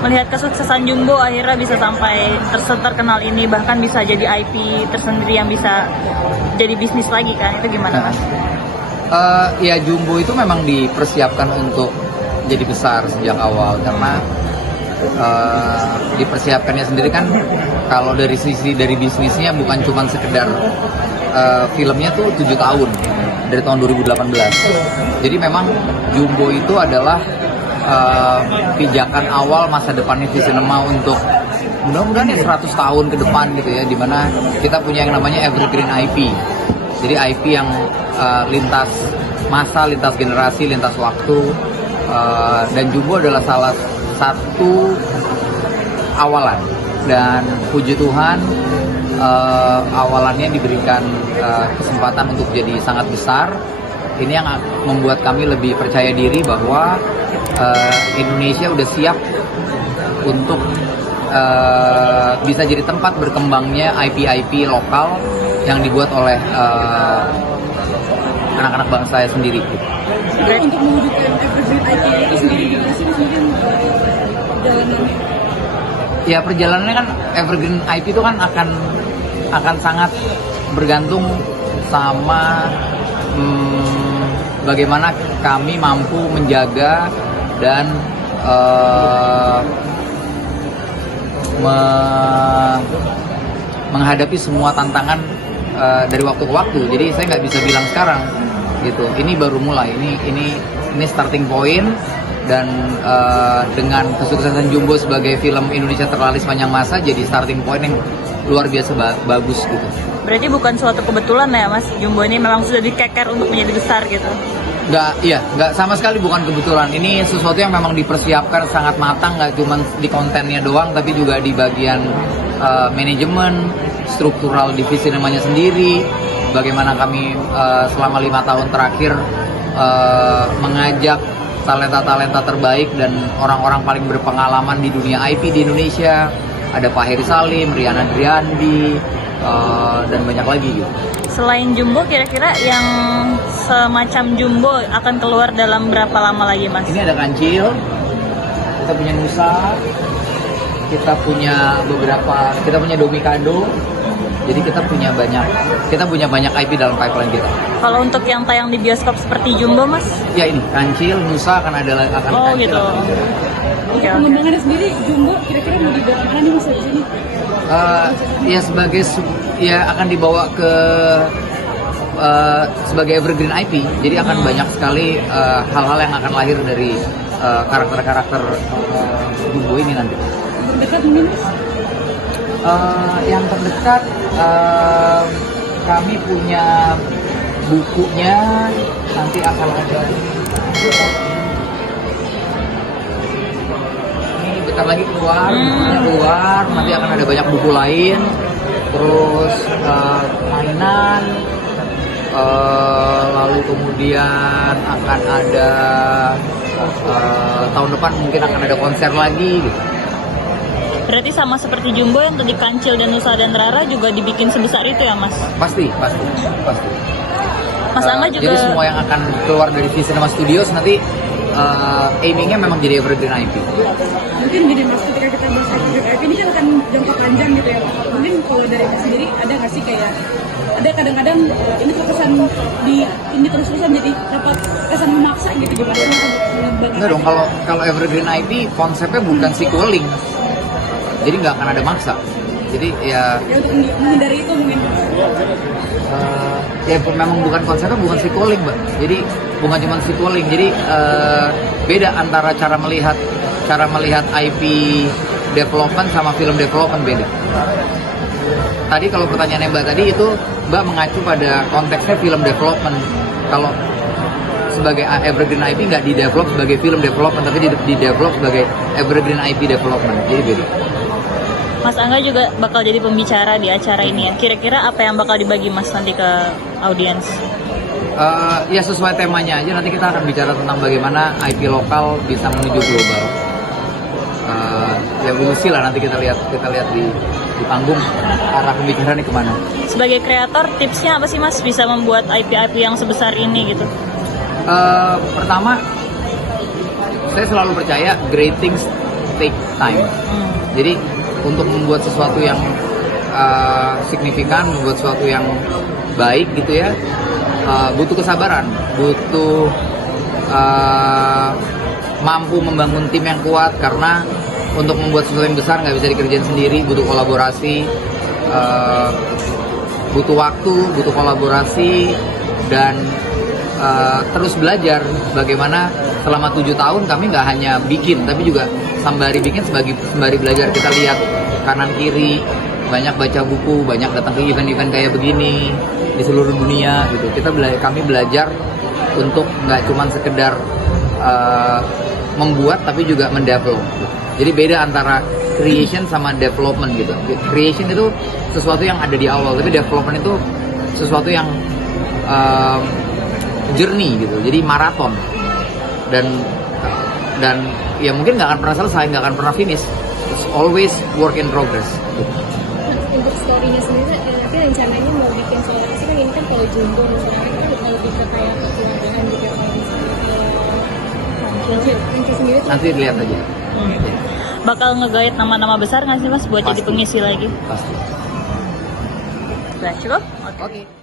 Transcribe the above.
Melihat kesuksesan Jumbo akhirnya bisa sampai terkenal ini, bahkan bisa jadi IP tersendiri yang bisa jadi bisnis lagi kan, itu gimana Mas? Ya Jumbo itu memang dipersiapkan untuk jadi besar sejak awal, karena dipersiapkannya sendiri kan kalau dari sisi dari bisnisnya bukan cuma sekedar filmnya tuh 7 tahun dari tahun 2018. Jadi memang Jumbo itu adalah pijakan awal masa depannya Visinema untuk mudah-mudahan ya 100 tahun ke depan gitu ya, dimana kita punya yang namanya Evergreen IP. Jadi IP yang lintas masa, lintas generasi, lintas waktu, dan Jumbo adalah salah satu awalan, dan puji Tuhan awalannya diberikan kesempatan untuk jadi sangat besar. Ini yang membuat kami lebih percaya diri bahwa Indonesia udah siap untuk bisa jadi tempat berkembangnya IP-IP lokal yang dibuat oleh anak-anak bangsa sendiri. Untuk mewujudkan Evergreen IP itu sendiri gimana sih perjalanannya? Ya perjalanannya kan Evergreen IP itu kan akan sangat bergantung sama bagaimana kami mampu menjaga dan menghadapi semua tantangan dari waktu ke waktu. Jadi saya nggak bisa bilang sekarang gitu. Ini baru mulai. Ini starting point, dan dengan kesuksesan Jumbo sebagai film Indonesia terlaris sepanjang masa jadi starting point yang luar biasa bagus gitu. Berarti bukan suatu kebetulan ya Mas, Jumbo ini memang sudah dikeker untuk menjadi besar gitu? Nggak sama sekali bukan kebetulan. Ini sesuatu yang memang dipersiapkan sangat matang, nggak cuma di kontennya doang, tapi juga di bagian manajemen, struktural divisi namanya sendiri. Bagaimana kami selama 5 tahun terakhir mengajak talenta-talenta terbaik dan orang-orang paling berpengalaman di dunia IP di Indonesia. Ada Pak Heri Salim, Rian Andriandi, dan banyak lagi gitu. Selain Jumbo, kira-kira yang semacam Jumbo akan keluar dalam berapa lama lagi Mas? Ini ada Kancil, kita punya Nusa, kita punya Domikado. Jadi kita punya banyak IP dalam pipeline kita. Kalau untuk yang tayang di bioskop seperti Jumbo Mas? Ya ini Kancil, Nusa akan Oh Kancil. gitu. Untuk pengembangannya sendiri Jumbo kira-kira mau dibawa kemana nih Mas di sini? Ya akan dibawa ke sebagai Evergreen IP. Jadi akan banyak sekali hal-hal yang akan lahir dari karakter-karakter Jumbo ini nanti. Terdekat mungkin Mas? Yang terdekat kami punya bukunya, nanti akan ada ini bentar lagi keluar, bukunya keluar, nanti akan ada banyak buku lain, terus mainan, lalu kemudian akan ada tahun depan mungkin akan ada konser lagi gitu. Berarti sama seperti Jumbo yang tadi Kancil dan Nusa dan Rara juga dibikin sebesar itu ya Mas? Pasti. Mas Angga juga. Jadi semua yang akan keluar dari Visinema Studios nanti aimingnya memang jadi Evergreen IP. Mungkin gini Mas, ketika kita bahas Evergreen IP ini kan akan jangka panjang gitu ya. Mungkin kalau dari Mas sendiri ada nggak sih kayak ada kadang-kadang ini terkesan ini terus-terusan jadi dapat kesan memaksa gitu gimana untuk mengembangkan? Enggak dong, kalau Evergreen IP konsepnya bukan sequeling. Jadi nggak akan ada maksa. Jadi ya untuk menghindari itu mungkin ya memang bukan konsepnya, bukan sequeling Mbak. Jadi bukan cuma sequeling. Jadi beda antara cara melihat IP development sama film development beda. Tadi kalau pertanyaannya Mbak tadi itu Mbak mengacu pada konteksnya film development. Kalau sebagai Evergreen IP nggak di-develop sebagai film development, tapi di-develop sebagai Evergreen IP development. Jadi beda. Mas Angga juga bakal jadi pembicara di acara ini ya. Kira-kira apa yang bakal dibagi Mas nanti ke audiens? Ya sesuai temanya aja, nanti kita akan bicara tentang bagaimana IP lokal bisa menuju global. Ya we'll see lah, nanti kita lihat di panggung arah pembicaraannya kemana. Sebagai kreator, tipsnya apa sih Mas bisa membuat IP-IP yang sebesar ini gitu? Pertama, saya selalu percaya great things take time. Jadi untuk membuat sesuatu yang signifikan, membuat sesuatu yang baik gitu ya, butuh kesabaran, butuh mampu membangun tim yang kuat, karena untuk membuat sesuatu yang besar nggak bisa dikerjain sendiri, butuh kolaborasi, butuh waktu, butuh kolaborasi, dan terus belajar bagaimana selama 7 tahun kami nggak hanya bikin, tapi juga sembari bikin, sembari belajar. Kita lihat kanan kiri, banyak baca buku, banyak datang ke event-event kayak begini di seluruh dunia gitu. Kami belajar untuk nggak cuma sekedar membuat, tapi juga mendevelop. Jadi beda antara creation sama development gitu. Creation itu sesuatu yang ada di awal, tapi development itu sesuatu yang journey gitu. Jadi maraton, dan ya mungkin nggak akan pernah selesai, nggak akan pernah finish. It's always work in progress. Gitu. Untuk story-nya sendiri, tapi rencananya mau bikin soal sih kan ini kan kalau Jumbo misalnya kan lebih ke kayak kekeluargaan gitu ya, kalau misalnya Rinci sendiri tuh Nanti lihat aja. Bakal ngegait nama-nama besar nggak sih Mas buat jadi Pasti. pengisi lagi? Pasti. Udah cukup? Oke.